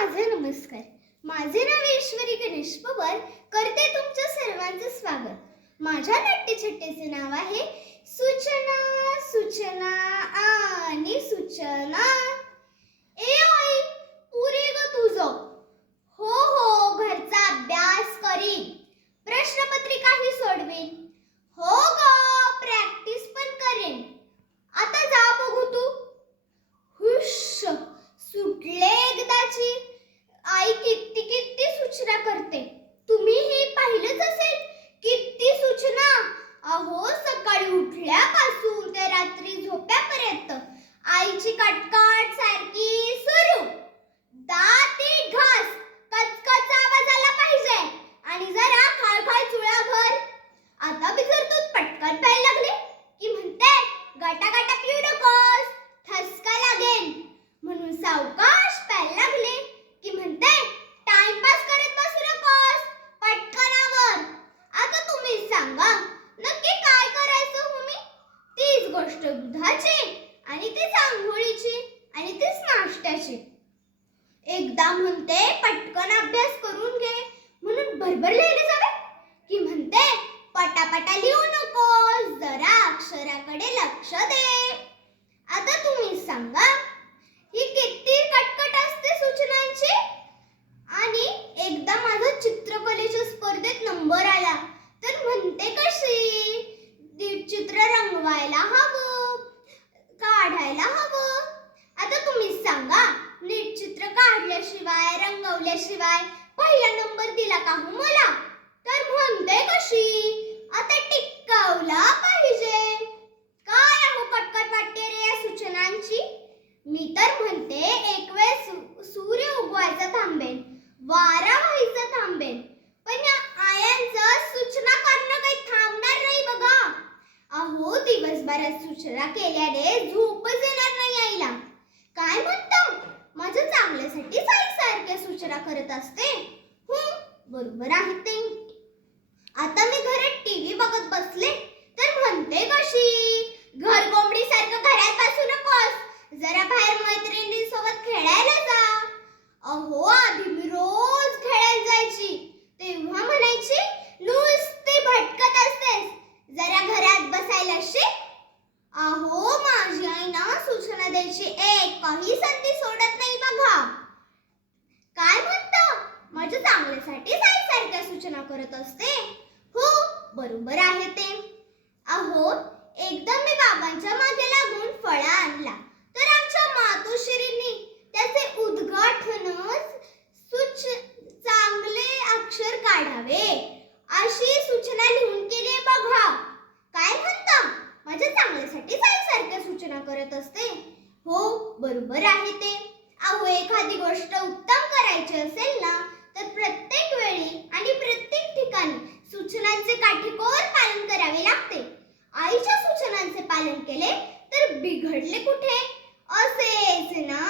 माझे नमस्कार. माझे नाव ईश्वरी गणेश पवार. करते तुमच्या सर्वांचे स्वागत. माझ्या नाट्यछट्टेचे नाव आहे सूचना सूचना आणि सूचना. ए आई, पुरे ग तुझं? हो हो, घरचा अभ्यास करीन, प्रश्नपत्रिकाही सोडवीन. हो ग, प्रॅक्टिस पण करेन. आता जा बघू तू. हुश, सुटले एकदाची. आई किती किती सूचना करते. तुम्हीही पाहिलंच असेल, किती सूचना. अहो, सकाळी उठल्यापासून ते रात्री झोपेपर्यंत आईची कटकट सारखी सुरू. दाती घास, कचकच आवाज आला पाहिजे आणि जरा खळखळ चुळाभर. आता बी जर दूध पटकन प्यायला लागले की म्हणते, गटागटा पिऊ नकोस, ठसका लागेल. म्हणून सावकाश प्यायला लागले की म्हणते, टाइमपास करत बसू नकोस, पटकन आवर. आता तुम्ही सांगा, नक्की काय करायचं हो मी? तीच गोष्ट दुधाची आणि तीच आंघोळीची आणि तीच नाश्त्याची. एकदा म्हणते पटकन अभ्यास करून घे म्हणून भरभर लिहिले जावे की म्हणते, पटापटा लिहू नकोस, जरा अक्षराकडे लक्ष दे. आता तुम्ही सांगा, ही किती कटकट असते सूचनांची. आणि एकदा माझा चित्रकलेच्या स्पर्धेत नंबर आला तर म्हणते कशी, चित्र रंगवायला हवं, काढायला हवं. आता तुम्ही सांगा, नीट चित्र काढल्याशिवाय रंगवल्याशिवाय पहिला नंबर दिला का हो मला? तर म्हणते कशी, आता टिकवला पाहिजे. काय अहो कटकट वाटते रे या सूचनांची. मी तर म्हणते, एक वेळ सूर्य उगवायचा थांबेल, वारा व्हायचा थांबेल, पण या आयांचं सूचना करणं काही थांबणार नाही बघा. अहो, दिवसभरात सूचना केल्याने झोपच येणार नाही आईला. काय म्हणता, माझ्या चांगल्यासाठीच आई सारख्या सूचना करत असते. बरोबर आहे ते. आता मी घरात टीव्ही बघत बसले तर म्हणते कशी, घर कोंबडी सारखं घरात बसू नकोस, जरा बाहेर मैत्रिणींसोबत खेळायला जा. अहो, आधी मी रोज खेळायला जायची, तेव्हा म्हणायची, नुसती भटकत असतेस, जरा घरात बसायला शिक. अहो, माझी आई ना सूचना द्यायची एकही संधी सोडत नाही बघा. काय म्हणता, माझ्या चांगल्यासाठी आई सारख्या सूचना करत असते. हो, बरोबर आहे ते. अहो, एकदा मी बाबांच्या मागे लागून फळा आणला तर आमच्या मातोश्रींनी त्याचे उद्घाटनच चांगले अक्षर काढावे अशी सूचना लिहून केली बघा. काय म्हणता, माझ्या चांगल्यासाठी आई सारख्या सूचना करत असते. हो, बरोबर आहे ते. अहो, एखादी गोष्ट उत्तम करायची असेल ना, तर प्रत्येक वेळी आणि प्रत्येक ठिकाणी सूचनांचे काटेकोर पालन करावे लागते. आईच्या सूचनांचे पालन केले तर बिघडले कुठे? असेच ना.